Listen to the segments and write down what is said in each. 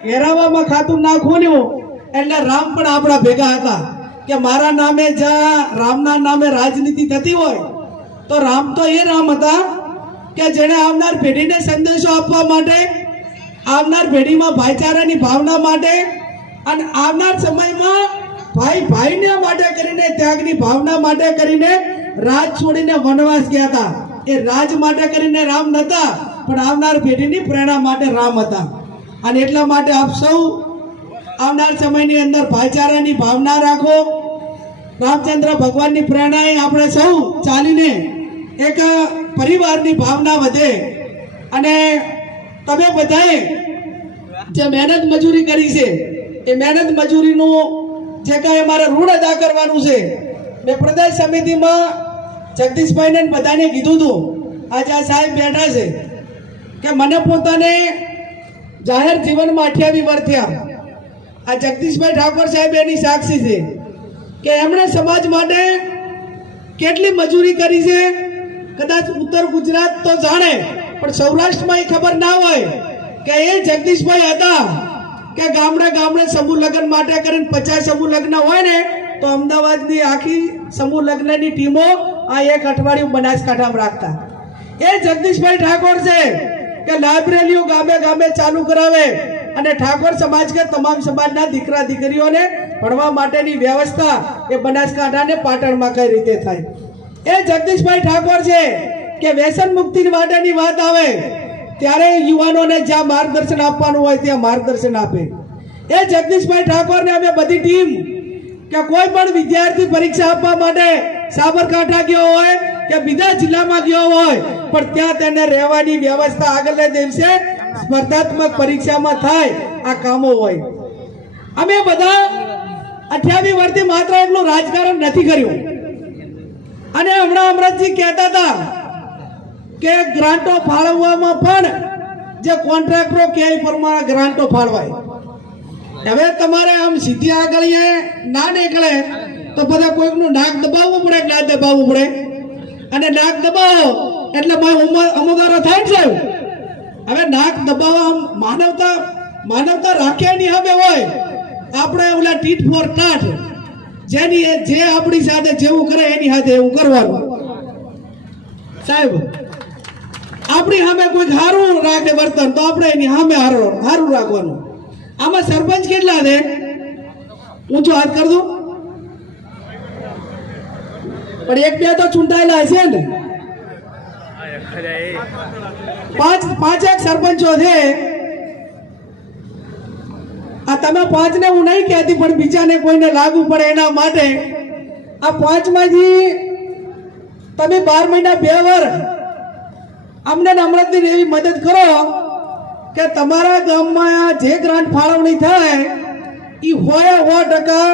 ઘેરાવામાં ખાતું ના ખોલ્યું એટલે રામ પણ આપણા ભેગા હતા કે મારા નામે જ્યાં રામના નામે રાજનીતિ થતી હોય, તો રામ તો એ રામ હતા કે જેણે આવનાર પેઢીને સંદેશો આપવા માટે, આવનાર પેઢીમાં ભાઈચારાની ભાવના માટે અને આવનાર સમયમાં ભાઈ ભાઈને માટે કરીને, ત્યાગની ભાવના માટે કરીને રાજ છોડીને વનવાસ ગયા હતા. એ રાજ માટે કરીને રામ નતા, પણ આવનાર પેઢીની પ્રેરણા માટે રામ હતા. અને એટલા માટે આપ સૌ આવનાર સમયની અંદર ભાઈચારાની ભાવના રાખો. રામચંદ્ર ભગવાનની પ્રેરણાએ આપણે સૌ ચાલીને એક પરિવારની ભાવના વધે. અને તમે બધાએ જે મહેનત મજૂરી કરી છે, એ મહેનત મજૂરીનું જે કાંઈ અમારે ઋણ અદા કરવાનું છે, મેં પ્રદેશ સમિતિમાં જગદીશભાઈને બધાને કીધું હતું. આજે આ સાહેબ બેઠા છે કે મને પોતાને જાહેર જીવનમાં અઠ્યાવી વર્ષ આ જગદીશભાઈ ઠાકોર સાહેબ એની સાક્ષી છે કે એમણે સમાજ માટે કેટલી મજૂરી કરી છે? કદાચ ઉત્તર ગુજરાત તો જાણે, પણ સૌરાષ્ટ્રમાં એ ખબર ના હોય કે એ જગદીશભાઈ હતા કે ગામડે ગામડે સમૂહ લગ્ન માટે કરીને પચાસ સમૂહ લગ્ન હોય ને, તો અમદાવાદની આખી સમૂહ લગ્નની ટીમો આ એક અઠવાડિયું બનાસકાંઠામાં રાખતા. એ જગદીશભાઈ ઠાકોર છે. કે લાઇબ્રેરીઓ ગામે ગામે ચાલુ કરાવે અને ઠાકોર સમાજ કે તમામ સમાજના દીકરા દીકરીઓને ભણવા માટેની વ્યવસ્થા એ બનાસકાંઠા ને પાટણમાં કઈ રીતે થાય? એ જગદીશભાઈ ઠાકોર છે કે વ્યસન મુક્તિ માટેની વાત આવે, ત્યારે યુવાનોને જ્યાં માર્ગદર્શન આપવાનું હોય ત્યાં માર્ગદર્શન આપે. એ જગદીશભાઈ ઠાકોરને અમે બધી ટીમ કે કોઈ પણ વિદ્યાર્થી પરીક્ષા આપવા માટે સાબરકાંઠા ગયો હોય કે બીજા જિલ્લામાં ગયો હોય, પણ ત્યાં તેને રહેવાની વ્યવસ્થા આગળના દિવસે સ્પર્ધાત્મક પરીક્ષામાં થાય, આ કામો હોય. અમે બધા અઠ્યાવી વર્ષથી માત્ર એટલું રાજકારણ નથી કર્યું. અને હમણાં અમરતજી કહેતા હતા કે ગ્રાન્ટો ફાળવવામાં પણ જે કોન્ટ્રાક્ટરો કે પ્રમાણે ગ્રાન્ટો ફાળવાય. હવે તમારે આમ સીધી આગળ ના નીકળે, તો બધા કોઈકનું નાક દબાવવું પડે કે ના દબાવવું પડે? અને નાક દબાવો. એટલે અમુદારો થાય ને સાહેબ? હવે નાક દબાવવા માનવતા માનવતા રાખે રાખ્યાની સામે હોય. આપણે ઓલા ટીટ ફોર ટાટ જેની જે આપણી સાથે જેવું કરે એની સાથે એવું કરવાનું. સાહેબ, આપણી સામે કોઈ સારું રાખે વર્તન, તો આપણે એની સામે સારું રાખવાનું. આમાં સરપંચ કેટલા છે? ઊંચો હાથ કરી દો. પણ એક બે તો ચૂંટાયેલા હશે ને. પાંચ પાંચેક સરપંચો છે. આ તમે પાંચ ને હું નહીં કહેતી, પણ બીજાને કોઈને લાગુ પડે એના માટે. આ પાંચમાંથી તમે બાર મહિના બે વર્ષ અમને નમ્રતની એવી મદદ કરો કે તમારા ગામમાં જે ગ્રાન્ટ ફાળવણી થાય એ હોય સો ટકા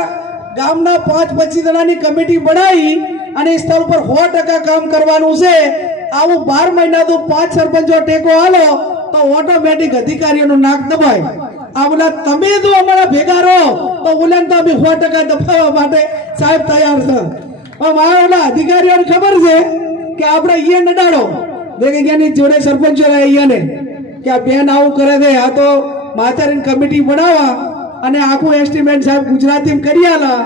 ગામના પાંચ પચીસ જણાની કમિટી બનાવી અને સ્થળ પર સો ટકા કામ કરવાનું છે. આવું બાર મહિના તો પાંચ સરપંચો ટેકો હાલો તો ઓટોમેટિક અધિકારીઓનું નાક દબાય. આ ઓલા તમે જો અમારા ભેગા રહો, તો ઓલાને તો અમે સો ટકા દબાવવા માટે સાહેબ તૈયાર છે. મારા ઓલા અધિકારીઓને ખબર છે કે આપણે અહીંયા નડાડો. દેગિયાની જોડે સરપંચો રહે અહીંયાને, કે આ બેન આવું કરે છે, આ તો માતારીની કમિટી બનાવવા અને આખું એસ્ટિમેટ સાહેબ ગુજરાતીમાં કરી આલા.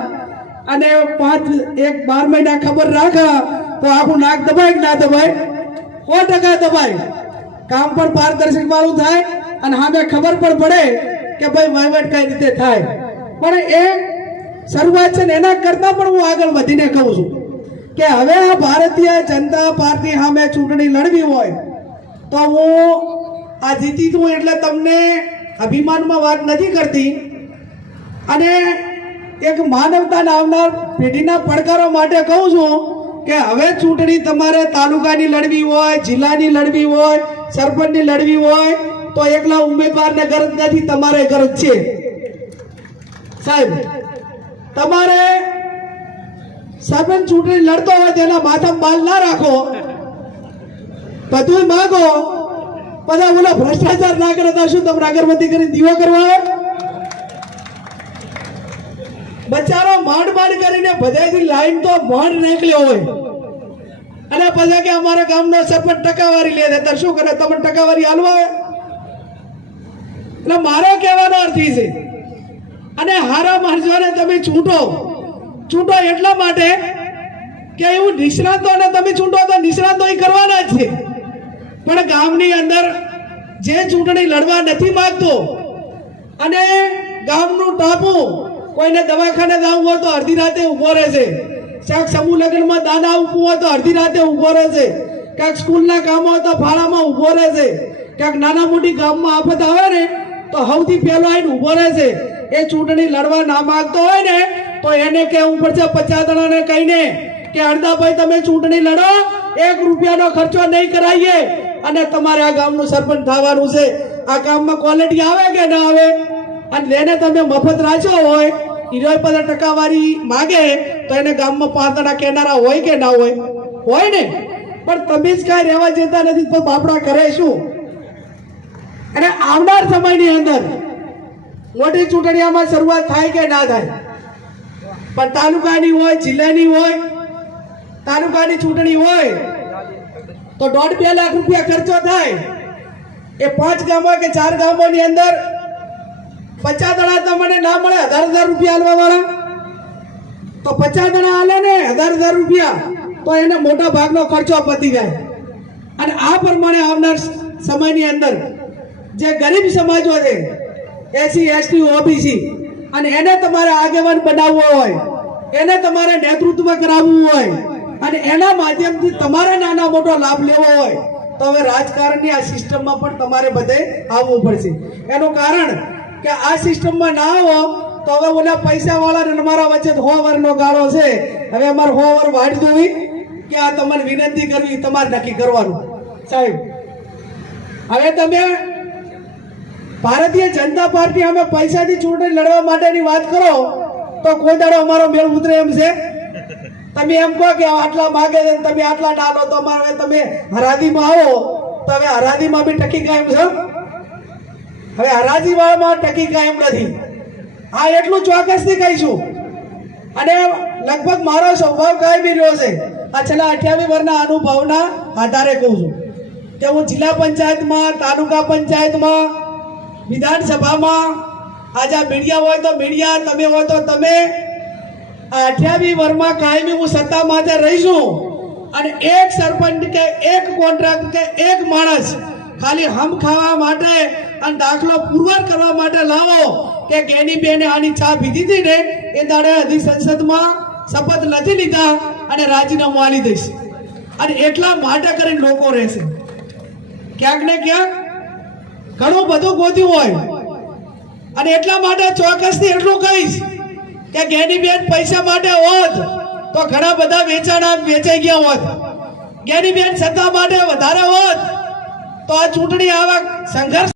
અને પાંચ, એક બાર મહિના ખબર રાખા તો આખું નાક દબાય કે ના દબાય? સો ટકા દબાય. કામ પણ પારદર્શક વાળું થાય અને સામે ખબર પણ પડે કે ભાઈ વહીવટ કઈ રીતે થાય. પણ એ શરૂઆત છે ને, એના કરતા પણ હું આગળ વધીને કહું છું કે હવે આ ભારતીય જનતા પાર્ટી સામે ચૂંટણી લડવી હોય, તો હું આ જીતી છું એટલે તમને અભિમાનમાં વાત નથી કરતી. અને એક માનવતા આવનાર પેઢીના પડકારો માટે કહું છું કે હવે ચૂંટણી તમારે તાલુકાની લડવી હોય, જિલ્લાની લડવી હોય, સરપંચની લડવી હોય, તો એકલા ઉમેદવારને ગરજ નથી, તમારે ગરજ છે. સાહેબ, તમારે સરપંચ ચૂંટણી લડતો હોય તેના માથામાં બાલ ના રાખો. બધું માગો. બધા બોલો ભ્રષ્ટાચાર ના કરતા શું તમને અગરબત્તી કરીને દીવો કરવા? બચારો, માંડ માંડ કરીને બધાથી લાઈન તો માંડ નીકળ્યો હોય. અને પછી કે અમારા ગામનો સરપંચ ટકાવારી લે છે. તો શું કરે? તમને ટકાવારી હાલવા? એટલે મારો કહેવાનો અર્થ છે. અને હારા માણસોને તમે ચૂંટો છૂટો એટલા માટે કે એવું નિષ્ણાંતોને તમે છૂટો તો નિષ્ણાંતો એ કરવાના જ છે. પણ ગામની અંદર જે ચૂંટણી લડવા નથી માગતો, અને ગામનું ટાપુ કોઈને દવાખાને જવું હોય તો અડધી રાતે ઊભો રહેશે ક્યાંક સમૂહ લગ્નમાં દાદા ઊભું હોય તો અડધી રાતે ઊભો રહેશે ક્યાંક સ્કૂલના કામ હોય તો ફાળામાં ઊભો રહેશે ક્યાંક નાના મોટી ગામમાં આફત આવે ને, તો સૌથી પહેલો આવીને ઊભો રહેશે એ ચૂંટણી લડવા ના માંગતો હોય ને, તો એને કહેવું પડશે પચાસ જણાને કહીને કે અડધાભાઈ તમે ચૂંટણી લડો. એક રૂપિયાનો ખર્ચો નહીં કરાવીએ અને તમારે આ ગામનું સરપંચ થવાનું છે. આ ગામમાં ક્વોલિટી આવે કે ના આવે? અને લેને તમે મફત રાખ્યો હોય ઇરોય પંદર ટકાવારી માગે, તો એને ગામમાં જણા કેનારા હોય કે ના હોય? હોય ને? પણ તમે જ કાંઈ રહેવા જતા નથી, તો બાપડા કરે શું? અને આવનાર સમયની અંદર મોટી ચૂંટણીઓમાં શરૂઆત થાય કે ના થાય? પણ તાલુકાની હોય, જિલ્લાની હોય, તાલુકાની ચૂંટણી હોય, તો દોઢ બે લાખ રૂપિયા ખર્ચો થાય. એ પાંચ ગામો કે ચાર ગામોની અંદર પચાસ જણા તો મને ના મળે, હજાર હજાર રૂપિયા આલવા વાળા તો પચાસ જણા આલે ને, હજાર હજાર રૂપિયા, તો એને મોટા ભાગનો ખર્ચો પતી જાય. અને આ પ્રમાણે આવનાર સમયની અંદર જે ગરીબ સમાજો છે એસી એસટી ઓબીસી અને એને તમારે આગેવાન બનાવવો હોય, એને તમારે નેતૃત્વ કરાવવું હોય, અને એના માધ્યમથી તમારે નાના મોટો લાભ લેવો હોય, તો હવે રાજકારણની આ સિસ્ટમમાં પણ તમારે બધે આવવું પડશે. એનું કારણ કે આ સિસ્ટમમાં ના આવો, તો હવે ઓલા પૈસા વાળા ને અમારા વચ્ચે હો વરનો ગાળો છે. હવે અમારે હોવર વર દેવી કે આ તમારે વિનંતી કરવી, તમારે નક્કી કરવાનું. સાહેબ, હવે તમે ભારતીય જનતા પાર્ટી અમે પૈસાથી ચૂંટણી લડવા માટેની વાત કરો, તો કોઈ દાડો અમારો મેળ ઉતરે એમ છે? તમે એમ કહો કે આટલા માગે છે તમે આટલા ડાલો, તો અમારે તમે હરાદીમાં આવો, તો હવે હરાદીમાં બી ટકી કાયમ છે? હવે હરાજીવાળમાં ટકી કાયમ નથી. આ એટલું ચોક્કસથી કહીશું. અને લગભગ મારો સ્વભાવ કાયમી રહ્યો છે, આ છેલ્લા અઠ્યાવીસ વર્ષના અનુભવના આધારે કહું છું. કે હું જિલ્લા પંચાયતમાં, તાલુકા પંચાયતમાં, વિધાનસભામાં, આજે મીડિયા હોય તો મીડિયા, તમે હોય તો તમે, આ અઠ્યાવીસ વર્ષમાં કાયમી હું સત્તા માટે રહીશું અને એક સરપંચ કે એક કોન્ટ્રાક્ટ કે એક માણસ ખાલી હમ ખાવા માટે અને દાખલો પુરવાર કરવા માટે લાવો કે ગેની બેને આની ચા પીધી હતી ને, એ દાડે હજી સંસદમાં શપથ નથી લીધા અને રાજીનામું આલી દઈશ. અને એટલા માટે કરીને લોકો રહેશે. ક્યાંક ને ક્યાંક ઘણું બધું ગોત્યું હોય. અને એટલા માટે ચોક્કસથી એટલું કહીશ કે ગેની બેન પૈસા માટે હોત તો ઘણા બધા વેચાણા વેચાઈ ગયા હોત. ગેની બેન સત્તા માટે વધારે હોત તો આ ચૂંટણી આવા સંઘર્ષ